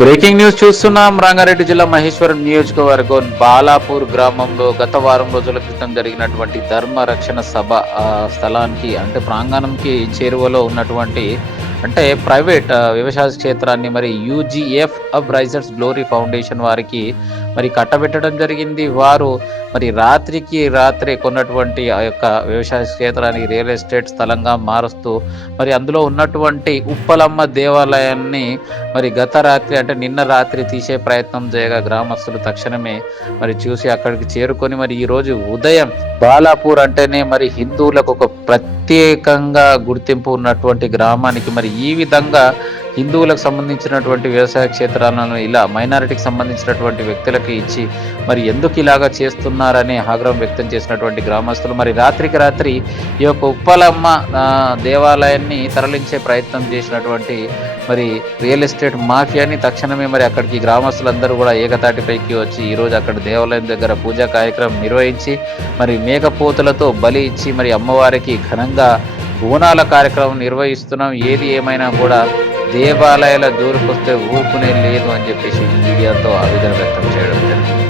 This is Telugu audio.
బ్రేకింగ్ న్యూస్ చూస్తున్నాం. రంగారెడ్డి జిల్లా మహేశ్వరం నియోజకవర్గం బాలాపూర్ గ్రామంలో గత వారం రోజుల క్రితం జరిగినటువంటి ధర్మ రక్షణ సభ స్థలానికి అంటే ప్రాంగణంకి చేరువలో ఉన్నటువంటి అంటే ప్రైవేట్ వ్యవసాయ క్షేత్రాన్ని మరి యూజీఎఫ్ అబ్ రైజర్స్ గ్లోరీ ఫౌండేషన్ వారికి మరి కట్టబెట్టడం జరిగింది. వారు మరి రాత్రికి రాత్రే కొన్నటువంటి ఆ యొక్క వ్యవసాయ క్షేత్రాన్ని రియల్ ఎస్టేట్ స్థలంగా మారుస్తూ మరి అందులో ఉన్నటువంటి ఉప్పలమ్మ దేవాలయాన్ని మరి గత రాత్రి అంటే నిన్న రాత్రి తీసే ప్రయత్నం చేయగా గ్రామస్తులు తక్షణమే మరి చూసి అక్కడికి చేరుకొని మరి ఈరోజు ఉదయం బాలాపూర్ అంటేనే మరి హిందువులకు ఒక ప్రత్యేకంగా గుర్తింపు ఉన్నటువంటి గ్రామానికి మరి ఈ విధంగా హిందువులకు సంబంధించినటువంటి వ్యవసాయ క్షేత్రాలను ఇలా మైనారిటీకి సంబంధించినటువంటి వ్యక్తులకు ఇచ్చి మరి ఎందుకు ఇలాగా చేస్తున్నారని ఆగ్రహం వ్యక్తం చేసినటువంటి గ్రామస్తులు మరి రాత్రికి రాత్రి ఈ యొక్క ఉప్పలమ్మ దేవాలయాన్ని తరలించే ప్రయత్నం చేసినటువంటి మరి రియల్ ఎస్టేట్ మాఫియాని తక్షణమే మరి అక్కడికి గ్రామస్తులందరూ కూడా ఏకతాటిపైకి వచ్చి ఈరోజు అక్కడ దేవాలయం దగ్గర పూజా కార్యక్రమం నిర్వహించి మరి మేకపోతులతో బలి ఇచ్చి మరి అమ్మవారికి ఘనంగా బోనాల కార్యక్రమం నిర్వహిస్తున్నాం. ఏది ఏమైనా కూడా దేవాలయాల జోలికొస్తే ఊరుకునే లేదు అని చెప్పేసి మీడియాతో ఆవేదన వ్యక్తం చేయడం జరిగింది.